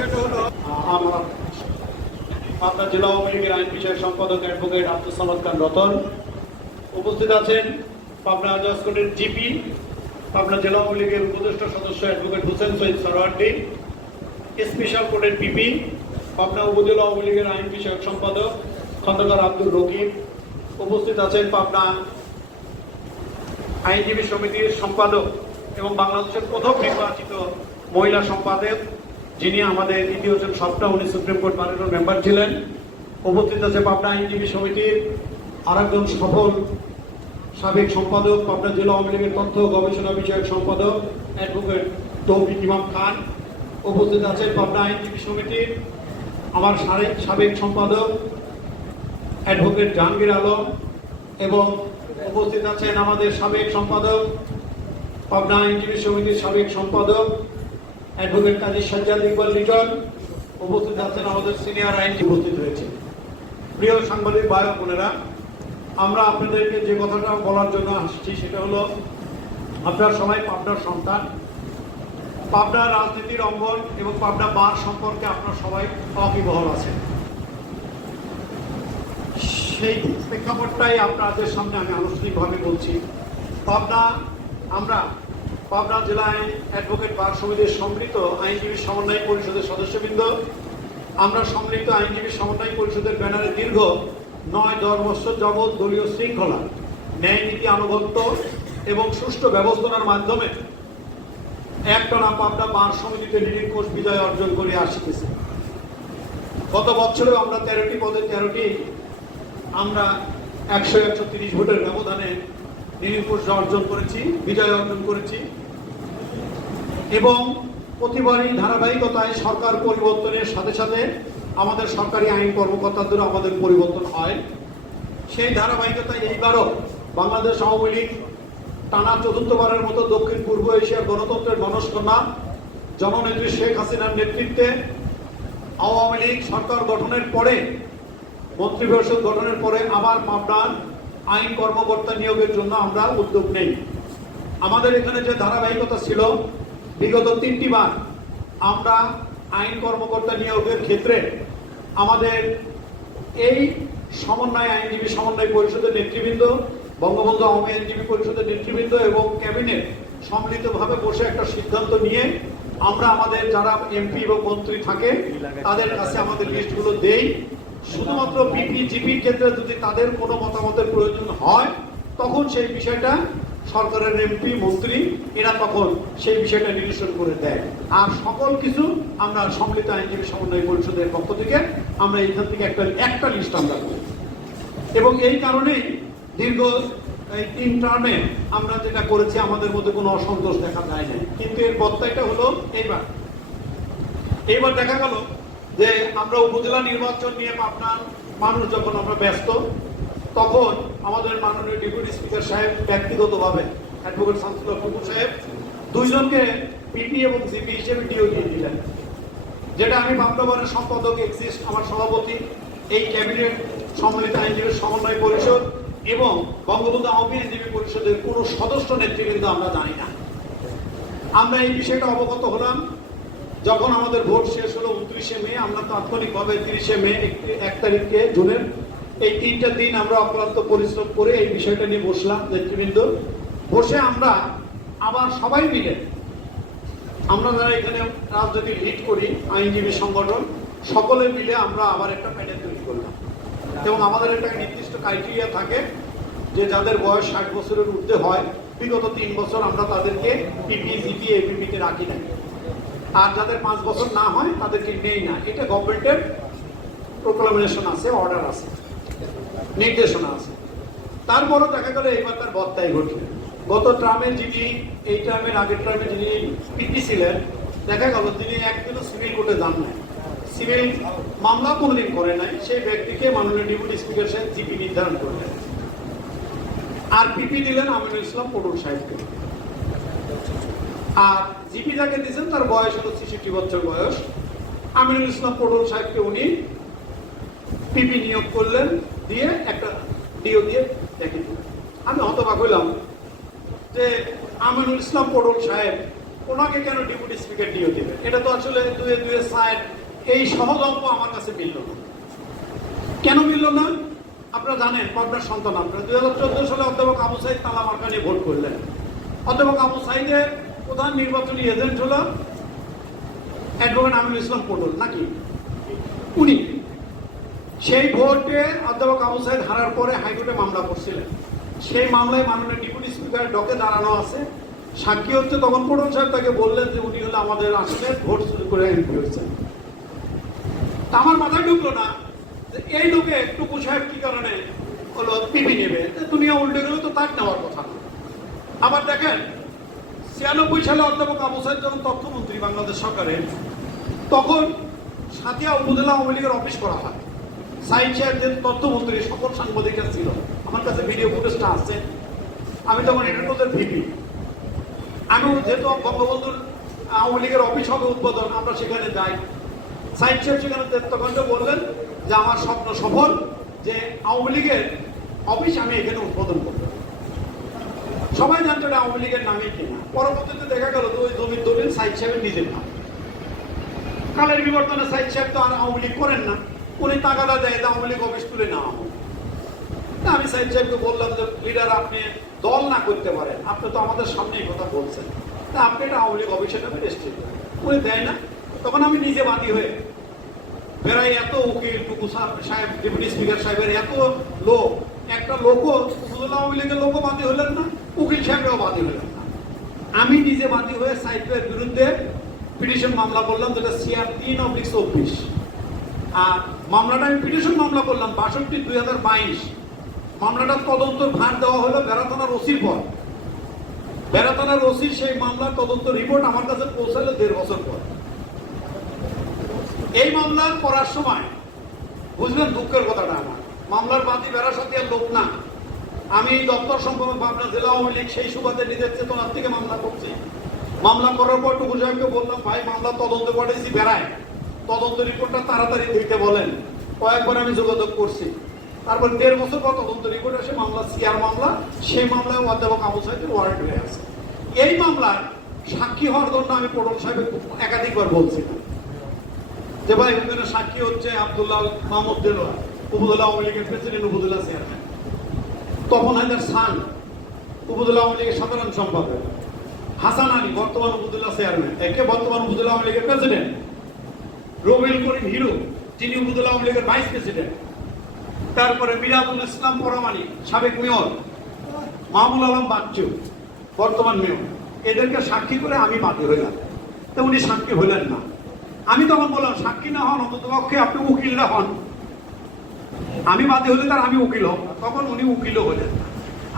বিষয়টা হলো আমরা আপনার জেলা আওয়ামী লীগের আইন বিষয়ক সম্পাদক অ্যাডভোকেট আব্দুল সামাদ খান রতন উপস্থিত আছেন। পাবনা আজাদ কোর্টের জিপি, পাবনা জেলা আওয়ামী লীগের উপদেষ্টা সদস্য অ্যাডভোকেট হোসেন সৈয়দ সরওয়ার্দী, স্পেশাল কোর্টের পিপি, পাবনা উপজেলা আওয়ামী লীগের আইন বিষয়ক সম্পাদক খন্দকার আব্দুল রকিব। উপস্থিত আছেন পাবনা আইনজীবী সমিতির সম্পাদক এবং বাংলাদেশের প্রথম নির্বাচিত মহিলা সম্পাদক, যিনি আমাদের ইতিহাসের সবটা, উনি সুপ্রিম কোর্ট প্যানেলের মেম্বার ছিলেন। উপস্থিত আছে পাবনা আইনজীবী সমিতির আরেকজন সফল সাবেক সম্পাদক, পাবনা জেলা আওয়ামী লীগের তথ্য গবেষণা বিষয়ক সম্পাদক অ্যাডভোকেট তৌফিক ইমাম খান। উপস্থিত আছে পাবনা আইনজীবী সমিতির আমার সাবেক সম্পাদক অ্যাডভোকেট জাহাঙ্গীর আলম, এবং উপস্থিত আছেন আমাদের সাবেক সম্পাদক পাবনা আইনজীবী সমিতির সাবেক সম্পাদক অ্যাডভোকেট কাজী সাজ্জাদ ইকবাল লিটন। উপস্থিত আছেন আমাদের সিনিয়র আইনজীবী উপস্থিত হয়েছে। প্রিয় সাংবাদিক ভাই ও বোনেরা, আমরা আপনাদেরকে যে কথাটা বলার জন্য আসছি সেটা হলো, আপনারা সবাই পাবনার সন্তান। পাবনার রাজনীতির অঙ্গন এবং পাবনা বার সম্পর্কে আপনারা সবাই ওয়াকিবহাল আছেন। সেই প্রেক্ষাপটটাই আপনাদের সামনে আমি আনুষ্ঠানিকভাবে বলছি। আমরা পাবনা জেলায় অ্যাডভোকেট বার সমিতির সম্মিলিত আইনজীবী সমন্বয় পরিষদের সদস্যবৃন্দ, আমরা সম্মিলিত আইনজীবী সমন্বয় পরিষদের ব্যানারে দীর্ঘ 9-10 বছর যাবৎ দলীয় শৃঙ্খলা, ন্যায় নীতি আনুগত্য এবং সুষ্ঠু ব্যবস্থার মাধ্যমে একটানা পাবনা বার সমিতিতে নিরঙ্কুশ বিজয় অর্জন করে আসতেছে। গত বছরেও আমরা 13টি পদে 13টি আমরা 100-130 ভোটের ব্যবধানে নিরঙ্কুশ অর্জন করেছি, বিজয় অর্জন করেছি। এবং প্রতিবারই ধারাবাহিকতায় সরকার পরিবর্তনের সাথে সাথে আমাদের সরকারি আইন কর্মকর্তাদেরও আমাদের পরিবর্তন হয়। সেই ধারাবাহিকতায় এইবারও বাংলাদেশ আওয়ামী লীগ টানা চতুর্থবারের মতো দক্ষিণ পূর্ব এশিয়ার গণতন্ত্রের মানসকন্যা জননেত্রী শেখ হাসিনার নেতৃত্বে আওয়ামী লীগ সরকার গঠনের পরে, মন্ত্রিপরিষদ গঠনের পরে আবার পাবনার আইন কর্মকর্তা নিয়োগের জন্য আমরা উদ্যোগ নেই। আমাদের এখানে যে ধারাবাহিকতা ছিল, বিগত 3টি বার আমরা আইন কর্মকর্তা নিয়োগের ক্ষেত্রে আমাদের এই সমন্বয় আইনজীবী সমন্বয় পরিষদের নেতৃবৃন্দ, বঙ্গবন্ধু আওয়ামী আইনজীবী পরিষদের নেতৃবৃন্দ এবং ক্যাবিনেট সম্মিলিতভাবে বসে একটা সিদ্ধান্ত নিয়ে আমরা আমাদের যারা এমপি এবং মন্ত্রী থাকে তাদের কাছে আমাদের লিস্টগুলো দেই। শুধুমাত্র পিপি জিপির ক্ষেত্রে যদি তাদের কোনো মতামতের প্রয়োজন হয়, তখন সেই বিষয়টা সরকারের এমপি মন্ত্রী এরা তখন সেই বিষয়টা নিরসন করে দেয়। আর সকল কিছু আমরা সম্মিলিত আইনজীবী সমন্বয় পরিষদের পক্ষ থেকে আমরা এইখান থেকে একটা লিস্ট আমরা করি। এবং এই কারণেই দীর্ঘ 3 টার্মে আমরা যেটা করেছি, আমাদের মধ্যে কোনো অসন্তোষ দেখা যায় না। কিন্তু এর বর্তাইটা হলো এইবার দেখা গেল যে আমরা উপজেলা নির্বাচন নিয়ে আপনার মানুষ যখন আমরা ব্যস্ত, তখন আমাদের মাননীয় ডেপুটি স্পিকার সাহেব ব্যক্তিগতভাবে অ্যাডভোকেট শামসুল্লাহ কুকুর সাহেব 2 জনকে পিপি এবং জিপি হিসেবে ডিও দিয়ে দিলেন, যেটা আমি পাবনাবারের সম্পাদক এক্সিস্ট আমার সভাপতি, এই ক্যাবিনেট সম্মিলিত আইনজীবী সমন্বয় পরিষদ এবং বঙ্গবন্ধু আওয়ামী আইনজীবী পরিষদের কোনো সদস্য নেতৃবৃন্দ আমরা জানি না। আমরা এই বিষয়টা অবগত হলাম যখন আমাদের ভোট শেষ হলো 29শে মে। আমরা তাৎক্ষণিকভাবে 30শে মে 1 তারিখে জুনের এই 3টা দিন আমরা অক্লান্ত পরিশ্রম করে এই বিষয়টা নিয়ে বসলাম নেতৃবৃন্দ। বসে আমরা আবার সবাই মিলে, আমরা যারা এখানে রাজনীতি লিড করি আইনজীবী সংগঠন, সকলে মিলে আমরা আবার একটা প্যানেল তৈরি করলাম। এবং আমাদের একটা নির্দিষ্ট ক্রাইটেরিয়া থাকে যে যাদের বয়স 60 বছরের ঊর্ধ্বে হয়, বিগত 3 বছর আমরা তাদেরকে পিপি জিপি এপিপিতে রাখি না, আর যাদের 5 বছর না হয় তাদেরকে নেই না। এটা গভর্নমেন্টের প্রোক্লামেশন আছে, অর্ডার আছে, নির্দেশনা আছে। তারপরও দেখা গেল এবার তার বত্তাই ঘটল। গত ট্রামে যিনি, এই ট্রামের আগের ট্রামে যিনি পিপি ছিলেন, দেখা গেল তিনি একদিনও সিভিল কোর্টে যান নাই, সিভিল মামলা কোনোদিন করে নাই। সেই ব্যক্তিকে মাননীয় ডেপুটি স্পিকার সাহেব জিপি নির্ধারণ করলেন, আর পিপি দিলেন আমিনুল ইসলাম পটল সাহেবকে। আর জিপি যাকে দিয়েছেন তার বয়স হলো 66 বছর বয়স। আমিনুল ইসলাম পটল সাহেবকে উনি পিপি নিয়োগ করলেন, দিয়ে একটা ডিও দিয়ে দেখে দিলেন। আমি হতবাক হইলাম যে আমিনুল ইসলাম পটল সাহেব ওনাকে কেন ডেপুটি স্পিকার ডিও দেবে? এটা তো আসলে দুয়ে দুয়ে সাইড, এই সহজ অঙ্ক আমার কাছে মিলল না। কেন মিলল না? আপনারা জানেন, পাবনার সন্তান আপনারা 2014 সালে অধ্যাপক আবু সাইদ তালা মার্কা নিয়ে ভোট করলেন। অধ্যাপক আবু সাইদের প্রধান নির্বাচনী এজেন্ট হল অ্যাডভোকেট আমিনুল ইসলাম পটল, নাকি উনি? সেই ভোটে অধ্যাপক আবু সাইদ হারার পরে হাইকোর্টে মামলা করছিলেন। সেই মামলায় মাননীয় ডেপুটি স্পিকার ডকে দাঁড়ানো আছে, সাক্ষী হচ্ছে। তখন পটল সাহেব তাকে বললেন যে উনি হলে আমাদের আসলে ভোট শুরু করে এমপি হয়েছেন। আমার মাথায় ঢুকলো না যে এই লোকে টুকু সাহেব কি কারণে হলো পিপি নেবে, দুনিয়া উল্টে গেলে তো তার নেওয়ার কথা না। আবার দেখেন 96 সালে অধ্যাপক আবু সাইদ যখন তথ্যমন্ত্রী বাংলাদেশ সরকারের, তখন সাথিয়া উপজেলা আওয়ামী লীগের অফিস করা হয়। সাইদ সাহেব যে তথ্যমন্ত্রী, সকল সাংবাদিকরা ছিল, আমার কাছে ভিডিও ফুটেজটা আছে। আমি তখন এটার ভিপি, আমি যেহেতু বঙ্গবন্ধুর আওয়ামী লীগের অফিস হবে উদ্বোধন, আমরা সেখানে যাই। সাইদ সাহেব সেখানে তখন বললেন যে আমার স্বপ্ন সফল, যে আওয়ামী লীগের অফিস আমি এখানে উদ্বোধন করব। সবাই জানতো এটা আওয়ামী লীগের নামে কিনা। পরবর্তীতে দেখা গেল তো ওই জমির দলিল সাইদ সাহেবের নিজের নাম। কালের বিবর্তনে সাইদ সাহেব তো আর আওয়ামী লীগ করেন না, উনি টাকাটা দেয় আওয়ামী লীগ অফিস তুলে নেওয়া হোক। আমি সাইদ সাহেবকে বললাম যে লিডার, আপনি দল না করতে পারেন, আপনি তো আমাদের সামনেই কথা বলছেন, তা আপনি এটা আওয়ামী লীগ অফিসের নামে রেজিস্ট্রি করেন। উনি দেয় না। তখন আমি নিজে বাদী হয়ে বেড়াই, এত উকিল, টুকু সাহেব, ডেপুটি স্পিকার সাহেবের এত লোক, একটা লোকও উপজেলা আওয়ামী লীগের লোকও বাদী হলেন না, উকিল সাহেবরাও বাদী হলেন না। আমি নিজে বাদী হয়ে সাইদের বিরুদ্ধে পিটিশন মামলা করলাম, যেটা CR 3/24। আর মামলাটা আমি পিটিশন মামলা করলাম 62/2022। মামলাটার তদন্তর ভার দেওয়া হলো বেড়া থানার ওসির পর। বেড়া থানার ওসি সেই মামলার তদন্ত রিপোর্ট আমার কাছে পৌঁছালো 1.5 বছর পর। এই মামলার করার সময় বুঝলেন দুঃখের কথাটা, আমার মামলার বাদী বেড়া সাথিয়ার লোক না, আমি দপ্তর সম্পাদক পাবনা জেলা আওয়ামী লীগ, সেই সুবাদে নিজের চেতনার থেকে মামলা করছি। মামলা করার পর টুকু সাহেবকে বললাম, ভাই মামলা তদন্ত পাঠিয়েছি বেড়ায়, তদন্ত রিপোর্টটা তাড়াতাড়ি দিতে বলেন। কয়েকবার আমি যোগাযোগ করছি। তারপর 1.5 বছর পর তদন্ত রিপোর্ট আসে, মামলা CR মামলা, সেই মামলায় অধ্যাপক আবু সাইদের ওয়ারেন্ট হয়ে আছে। এই মামলার সাক্ষী হওয়ার জন্য আমি পটল সাহেবের একাধিকবার বলছি যে ভাই ওখানে সাক্ষী হচ্ছে আব্দুল্লাহ মাহমুদ দেলোয়ার, উপজেলা আওয়ামী লীগের প্রেসিডেন্ট, উপজেলা চেয়ারম্যান। তপন হায়দার সান, উপজেলা আওয়ামী লীগের সাধারণ সম্পাদক। হাসান আলী, বর্তমান উপজেলা চেয়ারম্যান, একে বর্তমান উপজেলা আওয়ামী লীগের প্রেসিডেন্ট। রবিউল করিম হিরো, তিনি উপজেলা আওয়ামী লীগের ভাইস প্রেসিডেন্ট। তারপরে মিরাজুল ইসলাম পরামানি, সাবেক মেয়র। মাহমুদ আলম বাচ্চু, বর্তমান মেয়র। এদেরকে সাক্ষী করে আমি বাদী হইলাম, তো উনি সাক্ষী হইলেন না। আমি তখন বললাম, সাক্ষী না হন অন্তত পক্ষে আপনি উকিলরা হন, আমি বাদী হলে তার আমি উকিল হব। তখন উনি উকিলও হলেন না।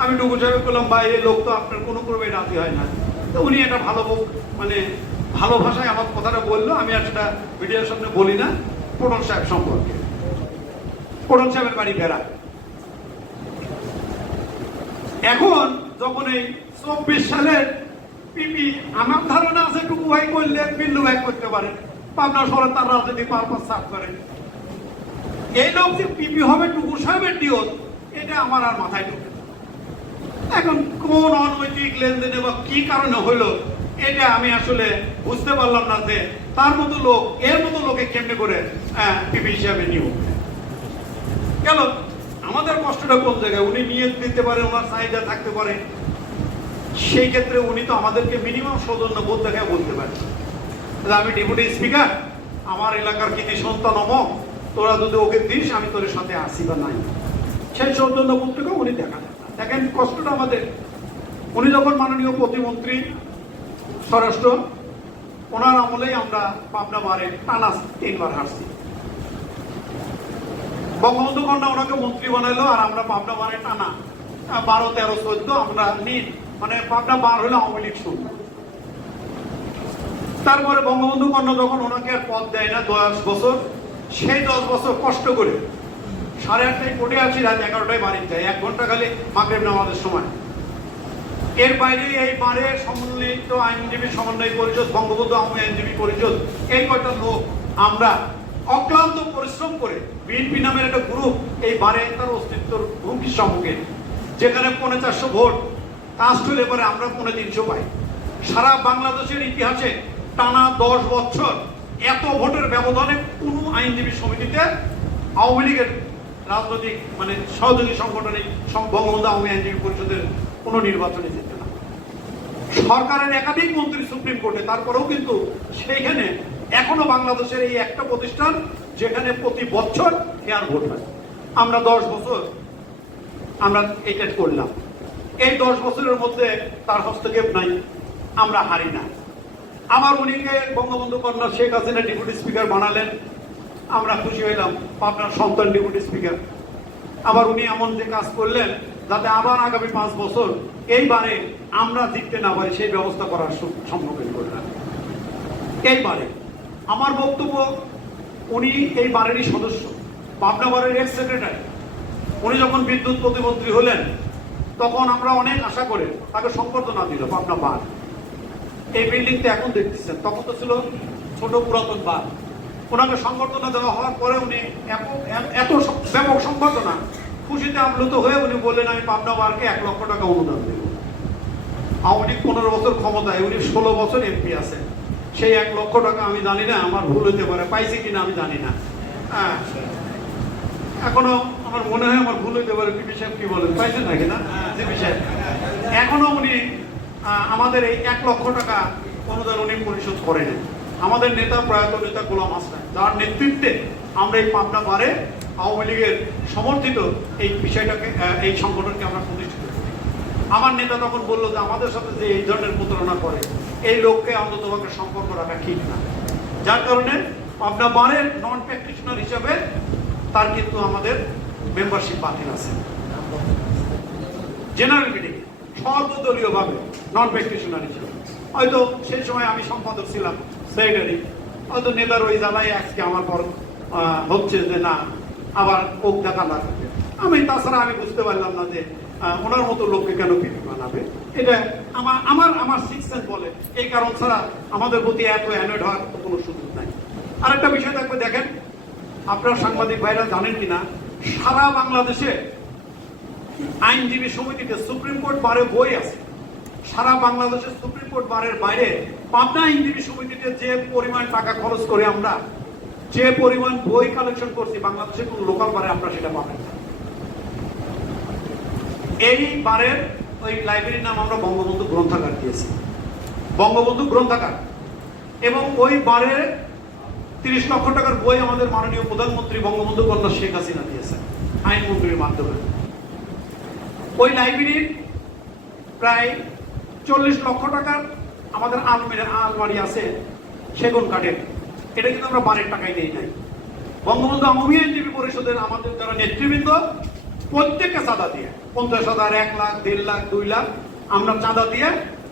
আমি টুকু সাহেব বললাম, ভাই এই লোক তো আপনার কোনো ক্রমে রাজি হয় না। তো উনি এটা ভালো মানে ভালো ভাষায় আমার কথাটা বললো। আমি আর সেটা ভিডিওর সামনে বলি না। পটল সাহেব সম্পর্কে, পটল সাহেবের বাড়ি বেড়া। এখন যখন এই 24 সালের পিপি, আমার ধারণা আছে টুকু ভাই করলে বিল্লু ভাই করতে পারে, পাবনা শহরে তার রাজনীতি পারপাস সাফ করে। এই লোক যে পিপি হবে টুকু সাহেবের ডিও, এটা আমার আর মাথায় ঢুকে। এখন কোন অনৈতিক লেনদেনে বা কি কারণে হইলো, এটা আমি আসলে বুঝতে পারলাম না যে তার মতো লোক, এর মতো লোকে কেমনে করে পিপি হিসাবে নিয়োগ গেল। আমাদের কষ্টটা কোন জায়গায়? উনি নিয়োগ দিতে পারে, ওনার চাহিদা থাকতে পারে, সেই ক্ষেত্রে উনি তো আমাদেরকে মিনিমাম সৌজন্য বোধ দেখায় বলতে পারে, আমি ডেপুটি স্পিকার, আমার এলাকার কৃতি সন্তান অমক, তোরা যদি ওকে দিস আমি তোর সাথে আসি বা নাই, সেই সৌজন্য বোধটাকে উনি দেখান। দেখেন কষ্টটা আমাদের। উনি যখন মাননীয় প্রতিমন্ত্রী স্বরাষ্ট্র, ওনার আমলেই আমরা পাবনা বারে টানা 3 বার হারছি। বঙ্গবন্ধু কন্যা ওনাকে মন্ত্রী বানাইলো, আর আমরা পাবনা বারে টানা 12, 13, 14 আমরা মানে পাবনা বার হলে আওয়ামী লীগ শুরু। তারপরে বঙ্গবন্ধু কন্যা যখন ওনাকে আর পদ দেয় না 10 বছর, সেই 10 বছর কষ্ট করে 8:30টায় কোর্টে আসি, রাত 11টায় বাড়ি যায়, 1 ঘন্টা খালি মাগরিব নামাজের সময়। এর বাইরে এই বারে সম্মিলিত আইনজীবী সমন্বয় পরিষদ, বঙ্গবন্ধু আওয়ামী আইনজীবী পরিষদ, এই কয়টা লোক আমরা অক্লান্ত পরিশ্রম করে বিএনপি নামের একটা গ্রুপ এই বারে তার অস্তিত্বর হুমকির সম্মুখীন, যেখানে 450 ভোট কাস্ট হলে পরে আমরা 350 পাই। সারা বাংলাদেশের ইতিহাসে টানা 10 বছর এত ভোটের ব্যবধানে কোনো আইনজীবী সমিতিতে আওয়ামী লীগের রাজনৈতিক মানে সহযোগী সংগঠনে বঙ্গবন্ধু আওয়ামী আইনজীবী পরিষদের কোনো নির্বাচনে যেতে না। সরকারের একাধিক মন্ত্রী সুপ্রিম কোর্টে, তারপরেও কিন্তু সেইখানে এখনো বাংলাদেশের এই একটা প্রতিষ্ঠান যেখানে প্রতি বছর ফেয়ার ভোট হয়। আমরা 10 বছর আমরা এটা করলাম। এই 10 বছরের মধ্যে তার হস্তক্ষেপ নাই, আমরা হারি না। আবার উনিকে বঙ্গবন্ধু কন্যা শেখ হাসিনা ডেপুটি স্পিকার বানালেন, আমরা খুশি হইলাম, আপনার সন্তান ডেপুটি স্পিকার। আবার উনি এমন যে কাজ করলেন যাতে আবার আগামী 5 বছর এইবারে আমরা জিততে না পারি সেই ব্যবস্থা করার সম্মুখীন করলেন। এইবারে আমার বক্তব্য, উনি এই বারেরই সদস্য, পাবনা বারের এক্স সেক্রেটারি। উনি যখন বিদ্যুৎ প্রতিমন্ত্রী হলেন তখন আমরা অনেক আশা করে তাকে সম্বর্ধনা দিল পাবনা বার। এই বিল্ডিংটা এখন দেখতেছেন, তখন তো ছিল ছোট পুরাতন বার। ওনাকে সংবর্ধনা দেওয়া হওয়ার পরে উনি এত ব্যাপক সংবর্ধনা, খুশিতে আপ্লুত হয়ে উনি বললেন আমি পাবনা বারকে 1 লক্ষ টাকা অনুদান দেব। আওয়ামী লীগ 15 বছর ক্ষমতায়, উনি 16 বছর এমপি আছেন। সেই 1 লক্ষ টাকা আমি জানি না, আমার ভুল হতে পারে, পাইছি কিনা আমি জানি না। হ্যাঁ, এখনো আমার মনে হয় আমার ভুল হতে পারে। পিপি সাহেব কি বলেন, পাইছেন নাকি না? জিপি সাহেব এখনো উনি আমাদের এই 1 লক্ষ টাকা অনুদান উনি পরিশোধ করেন। আমাদের নেতা প্রয়াত নেতা গোলাম হাসান, যার নেতৃত্বে আমরা এই পাবনা বারে আওয়ামী লীগের সমর্থিত এই বিষয়টাকে, এই সংগঠনকে আমরা প্রতিষ্ঠিত করি। আমার নেতা তখন বললো যে আমাদের সাথে যে এই ধরনের প্রতারণা করে এই লোককে অন্তত সম্পর্ক রাখা ঠিক না। যার কারণে পাবনা বারের নন প্র্যাকটিশনার হিসাবে তার কিন্তু আমাদের মেম্বারশিপ বাতিল আছে। জেনারেল মিটিং সর্বদলীয়ভাবে নন প্র্যাকটিশনার হিসেবে, হয়তো সেই সময় আমি সম্পাদক ছিলাম, সেক্রেটারি, হয়তো নেতার ওই জ্বালায় আজকে আমার পর হচ্ছে যে না আবার ওক দেখা লাগবে। আমি তাছাড়া আমি বুঝতে পারলাম না যে ওনার মতো লোককে কেন পিপি বানাবে। এটা আমার সিক্স সেন্স বলে, এই কারণ ছাড়া আমাদের প্রতি এত অ্যানয়েড হওয়ার কোনো সুযোগ নাই। আরেকটা বিষয় থাকবে, দেখেন আপনার সাংবাদিক ভাইরা জানেন কিনা, সারা বাংলাদেশে আইনজীবী সমিতিতে সুপ্রিম কোর্ট বারে বই আছে। সারা বাংলাদেশের সুপ্রিম কোর্ট বারের বাইরে পাবনা আইনজীবী সমিতিতে যে পরিমাণ টাকা খরচ করে আমরা যে পরিমাণ বই কালেকশন করছি, বাংলাদেশের কোন লোকাল বারে আমরা সেটা পাবেন না। এই বারের ওই লাইব্রেরির নাম আমরা বঙ্গবন্ধু গ্রন্থাগার দিয়েছি, বঙ্গবন্ধু গ্রন্থাগার। এবং ওই বারে 30 লক্ষ টাকার বই আমাদের মাননীয় প্রধানমন্ত্রী বঙ্গবন্ধু কন্যা শেখ হাসিনা দিয়েছেন আইনমন্ত্রীর মাধ্যমে। ওই লাইব্রেরির প্রায় 40 লক্ষ টাকার আমাদের আলমারি আছে সেগুন কাঠের, এটা কিন্তু আমরা বারের টাকায় নেই নাই। বঙ্গবন্ধু আওয়ামী আইনজীবী পরিষদের আমাদের যারা নেতৃবৃন্দ প্রত্যেককে চাঁদা দিয়ে 50,000, 1 লাখ, 1.5 লাখ, 2 লাখ আমরা চাঁদা দিয়ে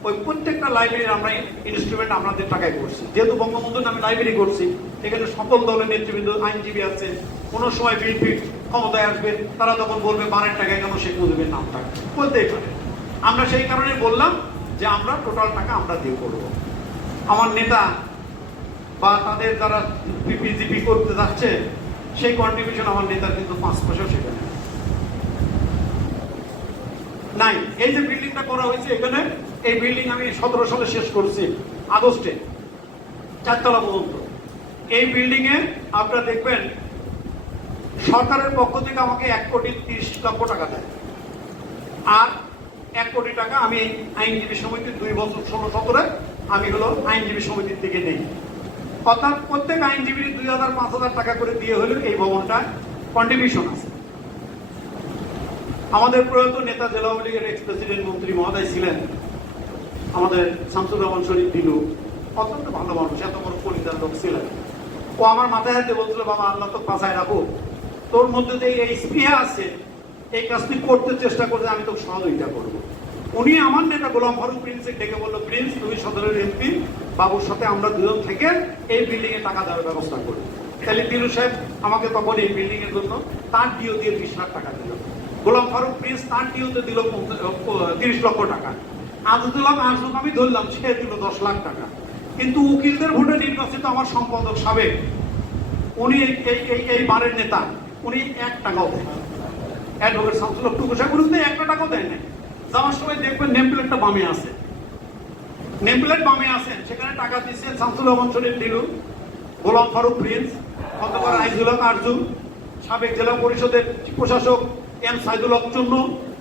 ওই প্রত্যেকটা লাইব্রেরির আমরা ইনস্ট্রুমেন্ট আমাদের টাকায় করছি। যেহেতু বঙ্গবন্ধুর নামে লাইব্রেরি করছি, এখানে সকল দলের নেতৃবৃন্দ আইনজীবী আছে। কোনো সময় বিএনপি ক্ষমতায় আসবে, তারা তখন বলবে বারের টাকায় কেন শেখ মুজিবের নাম থাকবে, বলতেই পারে। আমরা সেই কারণে বললাম যে আমরা টোটাল টাকা আমরা দিয়ে করবো। আমার নেতা বা তাদের যারা পিপিজিপি করতে যাচ্ছে সেই কন্ট্রিবিউশন আমার নেতার কিন্তু 5 পয়সাও সেখানে নাই। এই যে বিল্ডিংটা করা হয়েছে এখানে, এই বিল্ডিং আমি 17 সালে শেষ করছি আগস্টে, 4 তলা পর্যন্ত। এই বিল্ডিং এ আপনারা দেখবেন সরকারের পক্ষ থেকে আমাকে 1,30 লক্ষ টাকা দেয়, আর 1 কোটি টাকা আমি আইনজীবী সমিতির 2 বছর 16-17 আমি হলো আইনজীবী সমিতির থেকে নেই। অর্থাৎ প্রত্যেক আইনজীবীর 2,000-5,000 টাকা করে দিয়ে হলেও এই ভবনটা কন্ট্রিবিউশন আছে। আমাদের প্রয়াত নেতা জেলা আওয়ামী লীগের এক্স প্রেসিডেন্ট মন্ত্রী মহোদয় ছিলেন আমাদের শামসুর রহমান শরীফ দিলু, অত্যন্ত ভালো মানুষ, এত বড় পরিবার লোক ছিলেন। ও আমার মাথায় হাতে বলছিল, বাবা আল্লাহ তো বাঁচায় রাখো, তোর মধ্যে যে এই স্পৃহা আছে, এই কাজটি করতে চেষ্টা করতে আমি তোকে সহযোগিতা করবো। উনি আমার নেতা গোলাম ফারুক প্রিন্সকে ডেকে বললো, প্রিন্স তুমি সদরের এমপি, বাবুর সাথে আমরা দুজন থেকে এই বিল্ডিং এ টাকা দেওয়ার ব্যবস্থা করি। তাহলে দিলু সাহেব আমাকে তখন এই বিল্ডিং এর জন্য তার ডিও দিয়ে 20 লাখ টাকা দিল। গোলাম ফারুক প্রিন্স তার ডিওতে দিল 30 লক্ষ টাকা। আজদুল্লাহ আহসুক আমি ধরলাম, সে দিল 10 লাখ টাকা। কিন্তু উকিলদের ভোটে নির্বাচিত আমার সম্পাদক সাবেক, উনি এই বারের নেতা, উনি 1 টাকাও দেন। অ্যাডভোকেট শামসুল হক টুকু সাহেব উনি 1 টাকাও দেয় না। যাওয়ার সময় দেখবেন নেম প্লেটটা বামে আছে। নেমপ্লেট বামে আছেন, সেখানে টাকা দিচ্ছেন শামসুল রহমান শরীফ দিলু, গোলাম ফারুক প্রিন্স, খন্দকার আইজুল হক আরজু, সাবেক জেলা পরিষদের প্রশাসক এম সাইদুল হক চুন্নু,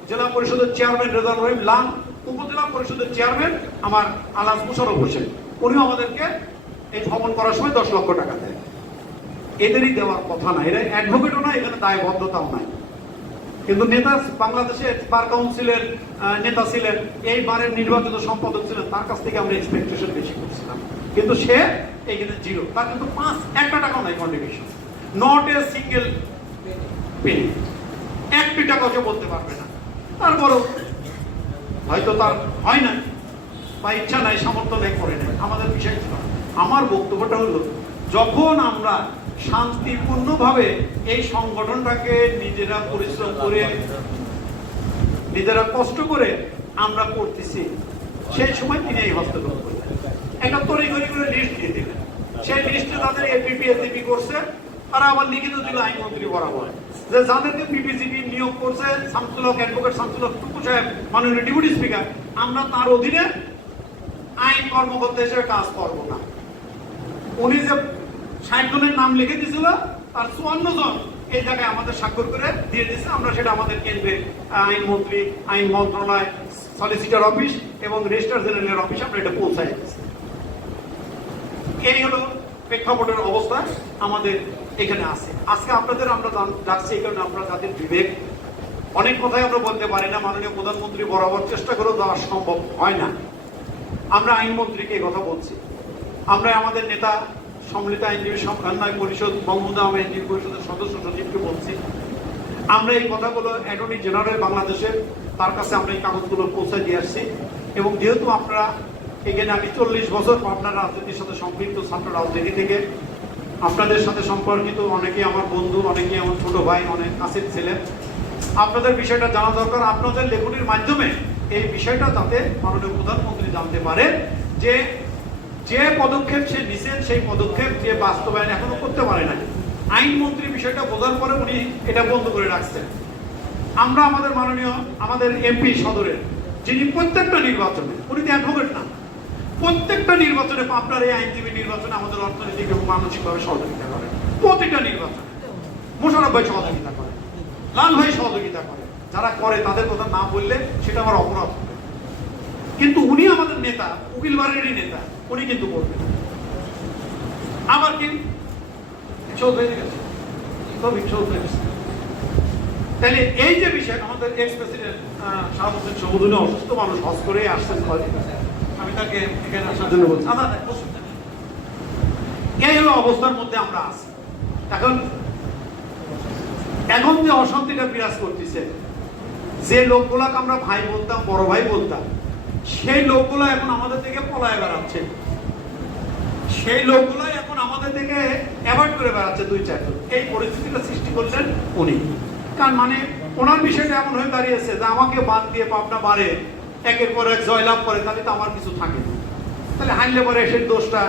জেলা পরিষদের চেয়ারম্যান রেজাউল রহিম লাল, উপজেলা পরিষদের চেয়ারম্যান আমার আলাস মুশারফ হোসেন, উনিও আমাদেরকে এই ভ্রমণ করার সময় 10 লক্ষ টাকা দেয়। এদেরই দেওয়ার কথা না, এরা অ্যাডভোকেটও না, এখানে দায়বদ্ধতাও নাই। কিন্তু নেতা বাংলাদেশের বার কাউন্সিলের নেতা ছিলেন, এই বারের নির্বাচিত সম্পাদক ছিলেন, তার কাছ থেকে আমরা এক্সপেকটেশন বেশি করছিলাম, কিন্তু সে এখানে জিরো, তার কিন্তু 1 টাকাও নাই contribution, not a single Penney, 1 টাকাও সে বলতে পারবে না। তারপরও হয়তো তার হয় না বা ইচ্ছা নাই, সামর্থ্য নেই, করে নেয়, আমাদের বিষয় ছিল। আমার বক্তব্যটা হলো, যখন আমরা শান্তিপূর্ণভাবে এই সংগঠনটাকে নিজেরা পরিশ্রম করে, নিজেরা কষ্ট করে আমরা করতেছি, সেই সময় তিনি এই হস্তক্ষেপ করলেন, একটা তড়িঘড়ি করে লিস্ট দিয়ে দিলেন। সেই লিস্টে তাদের এপিপি এসিপি করছে, তারা আবার লিখিত দিল আইনমন্ত্রী বরাবর, যে যাদেরকে পিপিজিপি নিয়োগ করছে শামসুল হক, অ্যাডভোকেট শামসুল হক টুকু সাহেব, মাননীয় ডেপুটি স্পিকার, আমরা তার অধীনে আইন কর্মকর্তা হিসেবে কাজ করবো না। উনি যে 60 জনের নাম লিখে দিয়েছিল, তার 54 জন এই জায়গায় আমাদের স্বাক্ষর করে দিয়ে দিয়েছে। আমরা সেটা আমাদের কেন্দ্রে আইনমন্ত্রী, আইন মন্ত্রণালয়, সলিসিটর অফিস এবং রেজিস্ট্রার জেনারেলের অফিস আমরা এটা পৌঁছাই দিয়েছি। এই হলো প্রেক্ষাপটের অবস্থা আমাদের এখানে আছে। আজকে আপনাদের আমরা ডাকছি এই কারণে, আমরা যাদের বিবেক, অনেক কথাই আমরা বলতে পারি না, মাননীয় প্রধানমন্ত্রী বরাবর চেষ্টা করেও দেওয়া সম্ভব হয় না। আমরা আইনমন্ত্রীকে এই কথা বলছি, আমরা আমাদের নেতা সম্মিলিত আইনজীবী সমন্বয় পরিষদ বঙ্গবন্ধু আইনজীবী পরিষদের সদস্য সচিবকে বলছি, আমরা এই কথাগুলো অ্যাটর্নি জেনারেল বাংলাদেশের, তার কাছে আমরা এই কাগজগুলো পৌঁছে দিয়ে আসছি। এবং যেহেতু আপনারা এখানে, আমি 40 বছর আপনার রাজনীতির সাথে সম্পৃক্ত, ছাত্র রাজনীতি থেকে আপনাদের সাথে সম্পর্কিত, অনেকেই আমার বন্ধু, অনেকেই আমার ছোট ভাই, অনেক কাছের ছেলে, আপনাদের বিষয়টা জানা দরকার। আপনাদের লেখনির মাধ্যমে এই বিষয়টা যাতে মাননীয় প্রধানমন্ত্রী জানতে পারে যে যে পদক্ষেপ সে নিছেন, সেই পদক্ষেপ যে বাস্তবায়ন এখনো করতে পারে না। আইনমন্ত্রী বিষয়টা বোঝার পরে উনি এটা বন্ধ করে রাখছেন। আমরা আমাদের মাননীয়, আমাদের এমপি সদরের, যিনি প্রত্যেকটা নির্বাচনে, উনি তো অ্যাডভোকেট না, প্রত্যেকটা নির্বাচনে, আপনার এই আইনজীবী নির্বাচনে আমাদের অর্থনৈতিক এবং মানসিকভাবে সহযোগিতা করে, প্রতিটা নির্বাচনে মোশারফ ভাই সহযোগিতা করে, লাল ভাই সহযোগিতা করে। যারা করে তাদের কথা না বললে সেটা আমার অপরাধ হবে। কিন্তু উনি আমাদের নেতা, উকিল বাড়িরই নেতা, উনি কিন্তু করবেন। আবার কি তাহলে এই যে বিষয়, আমাদের এক্স প্রেসিডেন্ট শাহাবুদ্দিন সবুদ্দিন অসুস্থ মানুষ, হজ করে আসছেন, আমি তাকে এখানে আসার জন্য বলছি। এই হলো অবস্থার মধ্যে আমরা আছি। এখন যে অশান্তিটা বিরাজ করতেছে, যে লোকগুলাকে আমরা ভাই বলতাম, বড় ভাই বলতাম, সেই লোকগুলো এখন আমাদের থেকে পলায় বেড়াচ্ছে, সেই লোকগুলো এখন আমাদের থেকে অ্যাভয়েড করে বেড়াচ্ছে 2-4 জন। এই পরিস্থিতিটা সৃষ্টি করলেন উনি। কারণ মানে ওনার বিষয়টা এমন হয়ে দাঁড়িয়েছে যে আমাকে বাদ দিয়ে পাবনা বাড়ে একের পর এক জয়লাভ করে, তাহলে তো আমার কিছু থাকে না। তাহলে হাইলে পরে সেই দোষটা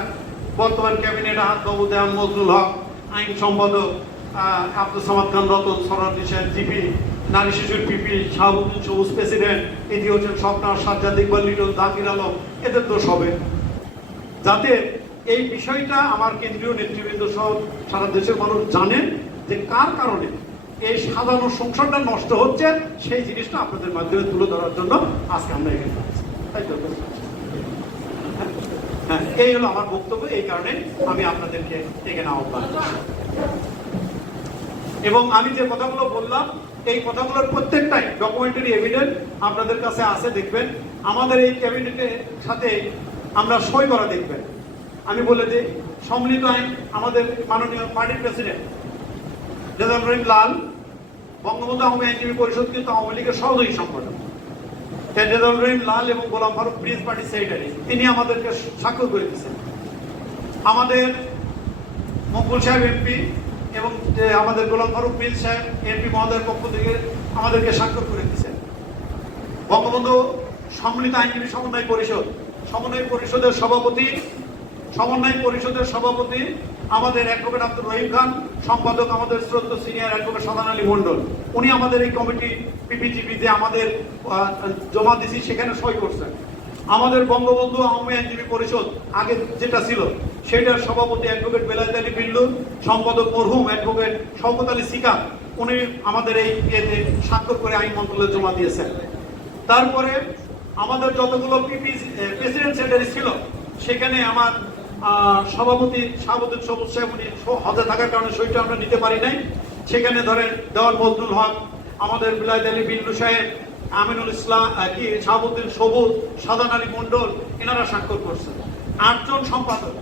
বর্তমান ক্যাবিনেট আহাত বাবু, দেওয়ান মজরুল হক, আইন সম্পাদক আব্দুল সামাদ খান রতন, সরার হোসেন জিপি, নারী শিশুর পিপি, শাহাবুদ্দিন সবুজ প্রেসিডেন্ট, এদি হোসেন স্বপ্নার, সাজ্জাদ ইকবাল লিটন, জাকির আলম, এদের দোষ হবে। যাতে এই বিষয়টা আমার কেন্দ্রীয় নেতৃবৃন্দ সহ সারা দেশের মানুষ জানেন যে কার কারণে এই সাধারণ সংসারটা নষ্ট হচ্ছে, সেই জিনিসটা আপনাদের মাধ্যমে তুলে ধরার জন্য আজকে আমরা এখানে আছি। তাই তো? হ্যাঁ, এই হলো আমার বক্তব্য। এই কারণে আমি আপনাদেরকে এখানে আহ্বান করছি। এবং আমি যে কথাগুলো বললাম, এই কথাগুলোর প্রত্যেকটাই ডকুমেন্টারি এভিডেন্স আপনাদের কাছে আছে, দেখবেন। আমাদের এই ক্যাবিনেটের সাথে আমরা সই করা দেখবেন। আমি বলে দিই, সম্মিলিত আইন, আমাদের মাননীয় পার্টির প্রেসিডেন্ট রেজাউল রহিম লাল, বঙ্গবন্ধু আওয়ামী আইনজীবী পরিষদ কিন্তু আওয়ামী লীগের সহযোগী সংগঠন, রেজাউল রহিম লাল এবং গোলাম ফারুক প্রিন্স পার্টির সেক্রেটারি, তিনি আমাদেরকে স্বাক্ষর করে দিয়েছেন। আমাদের মকবুল সাহেব এমপি এবং আমাদের গোলাম ফারুক প্রিন্স সাহেব এমপি মহোদয়ের পক্ষ থেকে আমাদেরকে স্বাক্ষর করে দিয়েছেন। বঙ্গবন্ধু সম্মিলিত আইনজীবী সমন্বয় পরিষদের সভাপতি আমাদের অ্যাডভোকেট আব্দুর রহিম খান, সম্পাদক আমাদের শ্রদ্ধ সিনিয়র অ্যাডভোকেট সাদান আলী মন্ডল, উনি আমাদের এই কমিটি পিপিজিপি যে আমাদের জমা দিছি সেখানে সই করছেন। আমাদের বঙ্গবন্ধু আওয়ামী আইনজীবী পরিষদ আগে যেটা ছিল সেটার সভাপতি অ্যাডভোকেট বেলায়েত আলী বিল্লু, সম্পাদক মরহুম অ্যাডভোকেট শওকত আলী সিকা, উনি আমাদের এই ইয়েতে স্বাক্ষর করে আইন মন্ত্রণালয়ে জমা দিয়েছেন। তারপরে আমাদের যতগুলো পিপি প্রেসিডেন্ট সেক্রেটারি ছিল সেখানে আমার সভাপতি শাহাবুদ্দিন সবুজ সাহেব উনি হজে থাকার কারণে সইটা আমরা নিতে পারি নাই। সেখানে ধরেন দেওয়ান বজলুল হক, আমাদের বেলায়েত আলী বিল্লু সাহেব, আমিনুল ইসলাম শাহাবুদ্দিন সবুজ, সাদান আলী মন্ডল, এনারা স্বাক্ষর করছেন। 8 জন সম্পাদক,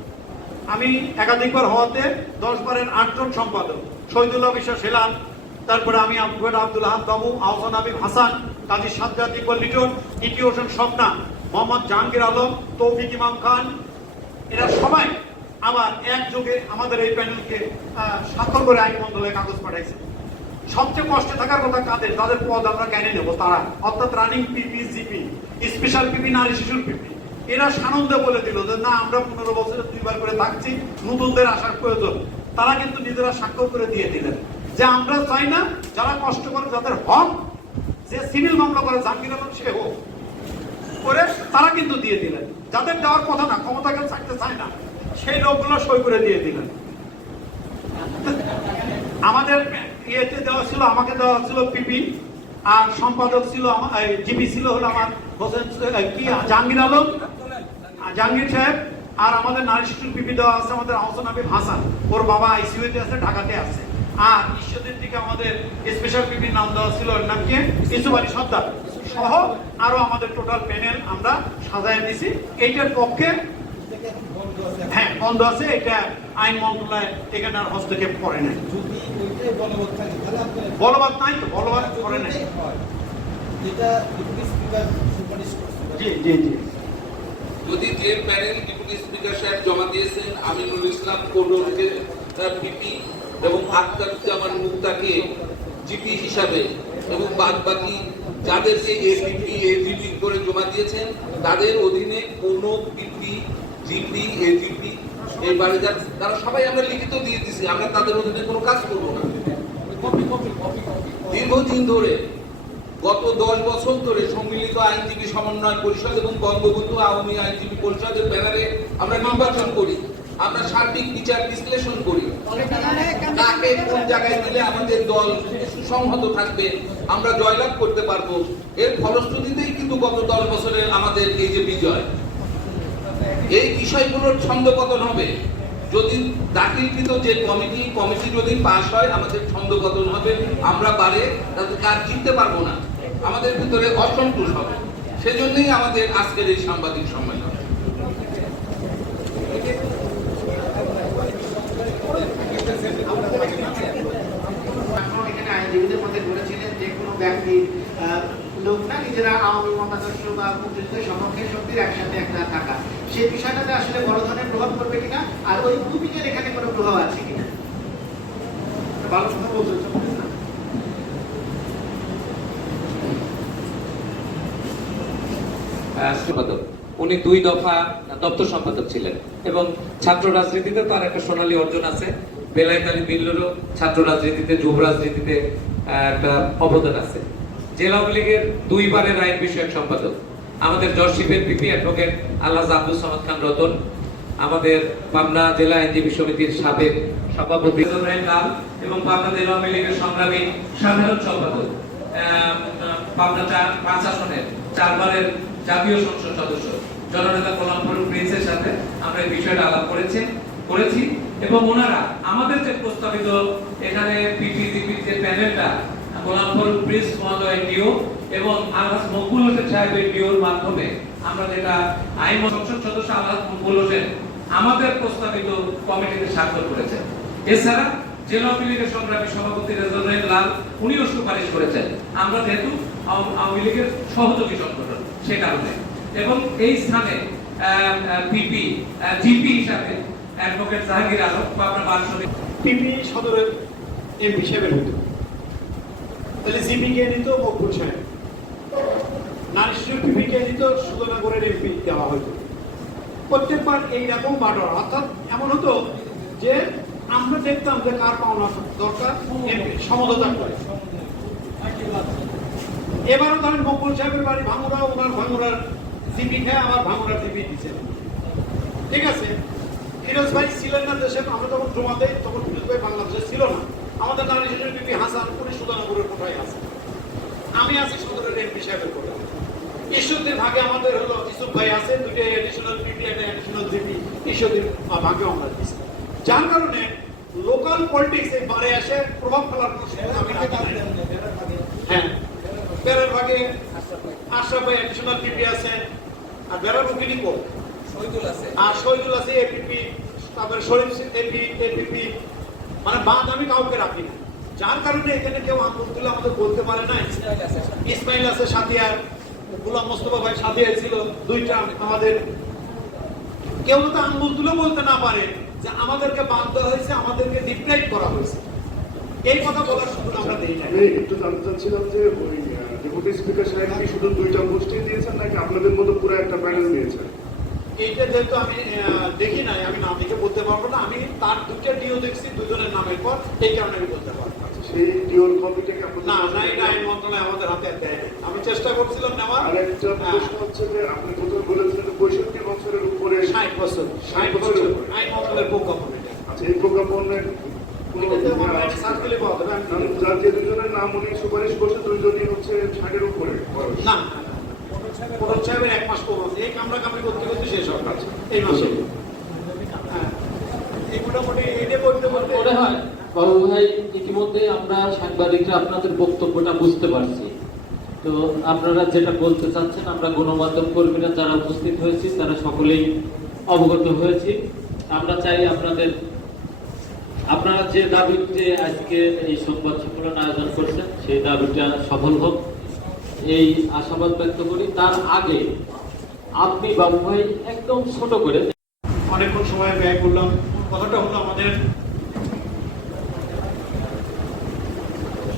আমি একাধিকবার হওয়াতে 10 বারের 8 জন সম্পাদক, শহীদুল্লাহ বিশ্বাস হেলাল, তারপরে আমি আব্দুল আহাদ বাবু, আহসান হাবিব হাসান, কাজী সাজ্জাদ ইকবাল লিটন, ইটি হোসেন স্বপ্না, মোহাম্মদ জাহাঙ্গীর আলম, তৌফিক ইমাম খান, এরা সবাই আবার একযোগে আমাদের এই প্যানেলকে স্বাক্ষর করে আইন মন্ত্রণালয়ে কাগজ পাঠাইছে। সবচেয়ে কষ্টে থাকার কথা কাদের, তাদের পদ আমরা কেনে নেব, তারা অর্থাৎ রানিং পিপি, জিপি, স্পেশাল পিপি, নারী শিশুর পিপি। এরা সানন্দে বলে দিল যে না, আমরা 15 বছরে 2 বার করে থাকছি, নতুনদের আসার প্রয়োজন। তারা কিন্তু নিজেরা স্বাক্ষর করে দিয়ে দিলেন যে আমরা চাই না যারা কষ্ট করে, যাদের হক, যে সিভিল মামলা করে জাহাঙ্গীর আলম সে হোক করে, তারা কিন্তু দিয়ে দিলেন। যাদের দেওয়ার কথা না, ক্ষমতাকে থাকতে চায় না, সেই লোকগুলো সই করে দিয়ে দিলেন। আমাদের ইয়েতে দেওয়া ছিল, আমাকে দেওয়া ছিল পিপি, আর সম্পাদক ছিল জিপি ছিল হলো আমার হোসেন কি জাহাঙ্গীর আলম, জাহাঙ্গীর সাহেব, আর আমাদের নারী শিশুর পিপি দেওয়া আছে আমাদের আহসান হাবিব হাসান, ওর বাবা আইসিইউতে আছে, ঢাকাতে আছে। আর ঈশ্বরের দিকে আমাদের স্পেশাল পিপির নাম দেওয়া ছিল, ওর নাম কি ইসুফ আলী সর্দার সহ আরো আমাদের টোটাল প্যানেল আমরা সাজায় দিছি। এইটার পক্ষে হ্যাঁ বন্ধ আছে, এটা আইন মন্ত্রণালয় এখানে আর হস্তক্ষেপ করে নাই। বলবৎ নাই তো, বলবৎ করে নাই। জি জি জি, যদি যে প্যানেল ডেপুটি স্পিকার সাহেব জমা দিয়েছেন আমিনুল ইসলাম কোডরকে পিপি এবং আক্তারুজ্জামান মুক্তাকে জিপি হিসাবে এবং বাদবাকি যাদেরকে এপিপি এজিপি করে জমা দিয়েছেন তাদের অধীনে কোনো পিপি, জিপি, এজিপি এবারে তারা সবাই আমরা লিখিত দিয়ে দিছি, আমরা তাদের অধীনে কোনো কাজ করব না। দীর্ঘদিন ধরে গত 10 বছর ধরে সম্মিলিত আইনজীবী সমন্বয় পরিষদ এবং বঙ্গবন্ধু আওয়ামী আইনজীবী পরিষদের ব্যানারে আমরা নির্বাচন করি, আমরা সার্বিক বিচার বিশ্লেষণ করি, কাকে কোন জায়গায় দিলে আমাদের দল সুসংহত থাকবে, আমরা জয়লাভ করতে পারবো। এর ফলশ্রুতিতেই কিন্তু গত 10 বছরের আমাদের এই যে বিজয়। এই বিষয়গুলোর ছন্দপতন হবে যদি দাখিলকৃত যে কমিটি যদি পাস হয়, আমাদের ছন্দপতন হবে, আমরা পারে তাতে কাজ জিততে পারবো না, আমাদের ভিতরে অসন্তোষ হবে। সেজন্যই আমাদের আজকের এই সাংবাদিক সম্মেলন। এখানে আইনজীবীদের মধ্যে বলেছিলেন যে কোনো ব্যক্তি লোক না, নিজেরা আওয়ামী মতাদর্শ বা মুক্তিযুদ্ধের সপক্ষে শক্তির একসাথে একটা থাকা, সেই বিষয়টাতে আসলে বড় ধরনের প্রভাব পড়বে কিনা, আর ওই গ্রুপিংয়ের এখানে কোনো প্রভাব আছে কিনা? ভালো কথা বলছেন। উনি 2 দফা দপ্তর সম্পাদক ছিলেন এবং ছাত্র রাজনীতিতে তার একটা সোনালী অর্জন আছে। বেলায়েত আলী বিল্লুরও ছাত্র রাজনীতিতে, যুব রাজনীতিতে একটা অবদান আছে। জেলা আওয়ামী লীগের 2 বারের আইন বিষয়ক সম্পাদক, আমাদের জর্শিপের পিপি অ্যাডভোকেট আল্লাহ আব্দুল সামাদ খান রতন, আমাদের পাবনা জেলা আইনজীবী সমিতির সাবেক সভাপতি লাল এবং পাবনা জেলা আওয়ামী লীগের সংগ্রামী সাধারণ সম্পাদক, পাবনা 5 আসনের 4 বারের জাতীয় সংসদ সদস্য জননেতা গোলাম ফরুক প্রিন্সের সাথে আমরা এই বিষয়টা আলাপ করেছি এবং ওনারা আমাদের যে প্রস্তাবিত এখানে পিপিজিপির যে প্যানেলটা গোলাম ফরুক প্রিন্স মহোদয় নিয়োগ এবং আলহাজ মকবুল হোসেন সাহেবের নিয়োগের মাধ্যমে আমরা যেটা আইন সংসদ সদস্য আলহাজ মকবুল হোসেন আমাদের প্রস্তাবিত কমিটিতে স্বাক্ষর করেছেন। এছাড়া জেলা আওয়ামী লীগের সংগ্রামী সভাপতি রেজাউল লাল উনিও সুপারিশ করেছেন, আমরা যেহেতু আওয়ামী লীগের সহযোগী সংগঠন সে কারণে। এবং এই স্থানে পিপি জিপি হিসাবে অ্যাডভোকেট জাহাঙ্গীর আলম পাবনা বারশরীফ পিপি সদরের এমপি সাহেবের হতো, তাহলে জিপি কে নিত মকবুল সাহেব, নারী শিশুর পিপি কে নিত সুধনগরের এমপি দেওয়া হতো। প্রত্যেকবার এইরকম বাটোয়ারা, অর্থাৎ এমন হতো যে আমরা দেখতাম যে কার পাওনা দরকার এমপি সমঝোতা করে। এবারও ধরেন মকবুল সাহেবের বাড়ি ভাঙুরা, ওনার ভাঙুরার জিবি খেয়ে আবার ভাঙড়ার জিবি দিচ্ছেন। ঠিক আছে, ফিরোজ ভাই ছিলেন না দেশে, আমরা যখন জমা দেই তখন ফিরোজ ভাই বাংলাদেশে ছিল না। আমাদের নারী শিশুর বিপি হাসান উনি সুদানপুরের কোথায় আছে, আমি আছি সদরের এমপি সাহেবের কোথায়। ঈশ্বরদের ভাগে আমাদের হলো ইসুফ ভাই আছে, দুটো এডিশনাল পিপি একটা এডিশনাল জিপি ঈশ্বরদের ভাগে আমরা দিচ্ছি। যার কারণে লোকাল পলিটিক্স এই বারে এসে প্রভাব ফেলার কোনো সুযোগ আমি রাখি নাই। হ্যাঁ, বেড়ার ভাগে আশরাফ ভাই এডিশনাল পিপি আছে, আর বেড়ার উকিলি কোন আর শহীদুল আছে এপিপি, তারপরে শরীফ এপিপি, মানে বাদ আমি কাউকে রাখি না। যার কারণে এখানে কেউ আন্দোলন তুলে আমাদের বলতে পারে না। ইসমাইল আছে সাথিয়ার, গোলাম মোস্তফা ভাই সাথিয়ার ছিল, দুইটা আমাদের। কেউ তো আন্দোলন তুলে বলতে না পারে যে আমাদেরকে বাদ দেওয়া হয়েছে, আমাদেরকে ডিপ্রাইভ করা হয়েছে, এই কথা বলার সুযোগ আমরা দেই না। আমি একটু জানতে চাচ্ছিলাম যে ওই ডেপুটি স্পিকার সাহেব কি শুধু 2টা পোস্টে দিয়েছেন নাকি আপনাদের মতো পুরো একটা প্যানেল দিয়েছেন? এইটা যেহেতু আমি দেখি নাই, আমি নাম দেখে বলতে পারবো না। আমি তার দুইটা ডিও দেখছি দুজনের নামের পর, এই কারণে আমি বলতে পারবো। সেই ডিওর কপিটাকে আপনাদের না না, এটা আইন মন্ত্রণালয় আমাদের হাতে দেয় নাই। আমি চেষ্টা করছিলাম নেওয়ার। আরেকটা প্রশ্ন হচ্ছে যে আপনি প্রথমে বলেছিলেন যে 65 বছরের উপরে 60 বছর আইন মন্ত্রণালয়ের প্রজ্ঞাপন এটা। আচ্ছা, এই প্রজ্ঞাপনের কোনো এটাতে অনলাইনে সার্চ করলে পাওয়া যাবে। আমি যার যে দুজনের নাম উনি সুপারিশ করছে দুইজনই হচ্ছে 60-এর উপরে বয়স। না, প্রধান সাহেবের 1 মাস কম আছে, এই কামড়াকামড়ি করতে করতে শেষ হবে এই মাসে। হ্যাঁ, এই মোটামুটি এটা করতে করতে মনে হয় বাবু ভাই, ইতিমধ্যে আমরা সাংবাদিকরা আপনাদের বক্তব্যটা বুঝতে পারছি। তো আপনারা যেটা বলতে চাচ্ছেন, আমরা গণমাধ্যম কর্মীরা যারা উপস্থিত হয়েছি তারা সকলেই অবগত হয়েছি। আমরা চাই আপনারা যে দাবিতে আজকে এই সংবাদ সম্মেলন আয়োজন করছেন সেই দাবিটা সফল হোক, এই আশাবাদ ব্যক্ত করি। তার আগে আপনি বাবু ভাই একদম ছোট করে অনেকক্ষণ সময় ব্যয় করলাম। কথাটা হলো আমাদের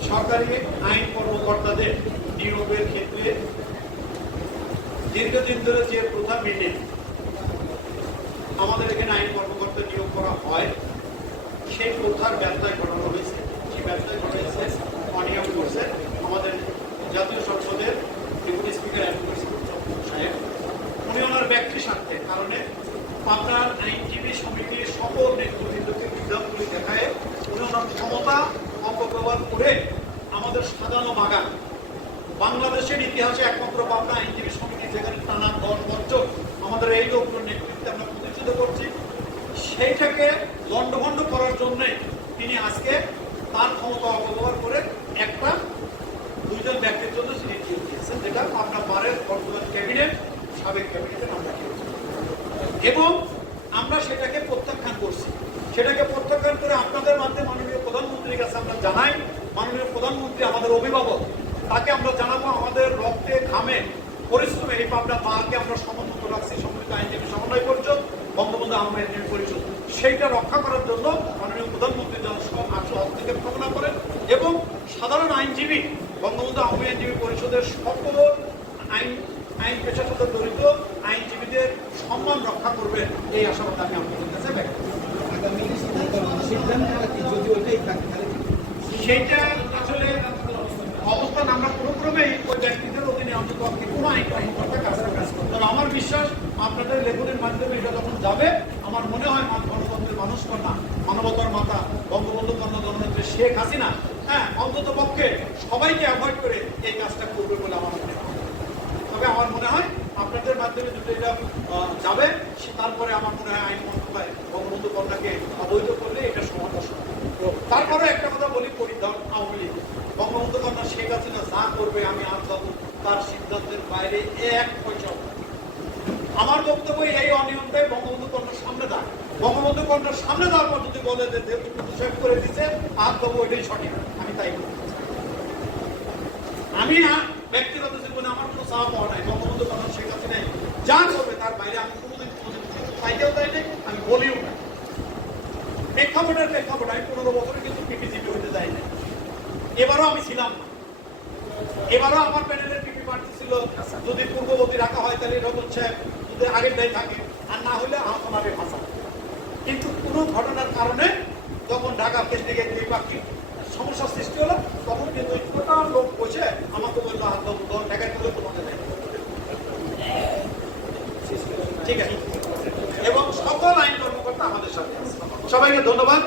সরকারি আইন কর্মকর্তাদের নিয়োগের ক্ষেত্রে দীর্ঘদিন ধরে যে প্রথা মেনে আমাদের এখানে আইন কর্মকর্তা নিয়োগ করা হয়, সেই প্রথার ব্যত্যয় ঘটানো হয়েছে। সেই ব্যত্যয় ঘটাইছে, অনিয়ম করছে আমাদের জাতীয় সংসদের ডেপুটি স্পিকার সাহেব। উনি ওনার ব্যক্তি স্বার্থের কারণে পাবনার আইনজীবী সমিতির সকল নেতৃবৃন্দকে বিধানগুলি দেখায় উনি ওনার ক্ষমতা অপব্যবহার করে আমাদের সাজানো বাগান, বাংলাদেশের ইতিহাসে একমাত্র পাবনা আইনজীবী সমিতি যেখানে টানা 10 বছর আমাদের এই লোকগুলোর নেতৃত্বে আমরা প্রতিষ্ঠিত করছি, সেইটাকে লণ্ডভণ্ড করার জন্য তিনি আজকে তার ক্ষমতা অপব্যবহার করে একটা 2জন ব্যক্তির জন্য তিনি নিয়োগ দিয়েছেন, যেটা পাবনা বারের বর্তমান ক্যাবিনেট, সাবেক ক্যাবিনেটের আমরা দিয়েছি এবং আমরা সেটাকে প্রত্যাখ্যান করছি। সেটাকে প্রত্যাখ্যান করে আপনাদের মাধ্যমে মাননীয় প্রধানমন্ত্রীর কাছে আমরা জানাই। মাননীয় প্রধানমন্ত্রী আমাদের অভিভাবক, তাকে আমরা জানাবো আমাদের রক্তে ঘামে পরিশ্রমে এই পাবনা বারকে আমরা সমন্বিত রাখছি, সম্মিলিত আইনজীবী সমন্বয় পরিষদ, বঙ্গবন্ধু আহমেদ আইনজীবী পরিষদ, সেইটা রক্ষা করার জন্য মাননীয় প্রধানমন্ত্রী যেন হস্তক্ষেপ কামনা করেন এবং সাধারণ আইনজীবী, বঙ্গবন্ধু আহমেদ আইনজীবী পরিষদের সকল আইন পেশার সাথে জড়িত আইনজীবীদের সম্মান রক্ষা করবেন, এই আশাবাদ আমি আপনাদের কাছে ব্যক্ত করি। সেইটা আসলে অবস্থান আমরা কোনো ক্রমেই ওই ব্যক্তিদের অধীনে অন্তত কোনো আইনকর্তা কাছে কাজ করতে হবে। আমার বিশ্বাস আপনাদের লেখনের মাধ্যমে এটা যখন যাবে, আমার মনে হয় গণতন্ত্রের মানুষ কন্যা, মানবতার মাতা, বঙ্গবন্ধু কন্যা জননেত্রী শেখ হাসিনা, হ্যাঁ, অন্তত পক্ষে সবাইকে অ্যাভয়েড করে এই কাজটা করবে বলে আমার মনে হয়। তবে আমার মনে হয় আপনাদের মাধ্যমে যদি এটা যাবে, তারপরে আমার মনে হয় আইন মন্ত্রণালয় বঙ্গবন্ধু কন্যাকে অবৈধ করলে এটা সমাধান। তারপরে একটা কথা বলি, পরিধান আওয়ামী লীগ বঙ্গবন্ধু কন্যা শেখ হাসিনা যা করবে আমি আজ যাব, তার সিদ্ধান্তের বাইরে 1 পয়সা। আমার বক্তব্য এই অনিয়মটাই বঙ্গবন্ধু কন্যার সামনে দাঁড়, বঙ্গবন্ধু কন্যার সামনে দেওয়ার পর যদি বলে যে প্রতিষেধ করে দিচ্ছে আজ বাবু এটাই সঠিক, আমি তাই বলতে চাই। আমি ব্যক্তিগত জীবনে আমার কোনো চাওয়া পাওয়া নাই, বঙ্গবন্ধু কন্যা শেখ হাসিনা যা করবে তার বাইরে আমি কোনোদিন চাইতেও তাই নেই, আমি বলিও না। প্রেক্ষাপটের প্রেক্ষাপট, আমি 15 বছরে কিন্তু পিপিজিপি হইতে যাই না, এবারও আমি ছিলাম না। এবারও আমার প্যানেলের পিপি প্রার্থী ছিল, যদি পূর্ববর্তী রাখা হয় তাহলে রতন সাহেব যদি আগেরটাই থাকে, আর না হলে আমাদের ভাষা। কিন্তু কোনো ঘটনার কারণে যখন ঢাকা কেন্দ্রিক দ্বিপাক্ষিক সমস্যার সৃষ্টি হলো, তখন কিন্তু টোটাল লোক বসে আমাকে বললো ঢাকায় তুলে তোমাকে দেয়। ঠিক আছে, এবং সকল আইন কর্মকর্তা আমাদের সাথে আছে। সবাইকে ধন্যবাদ।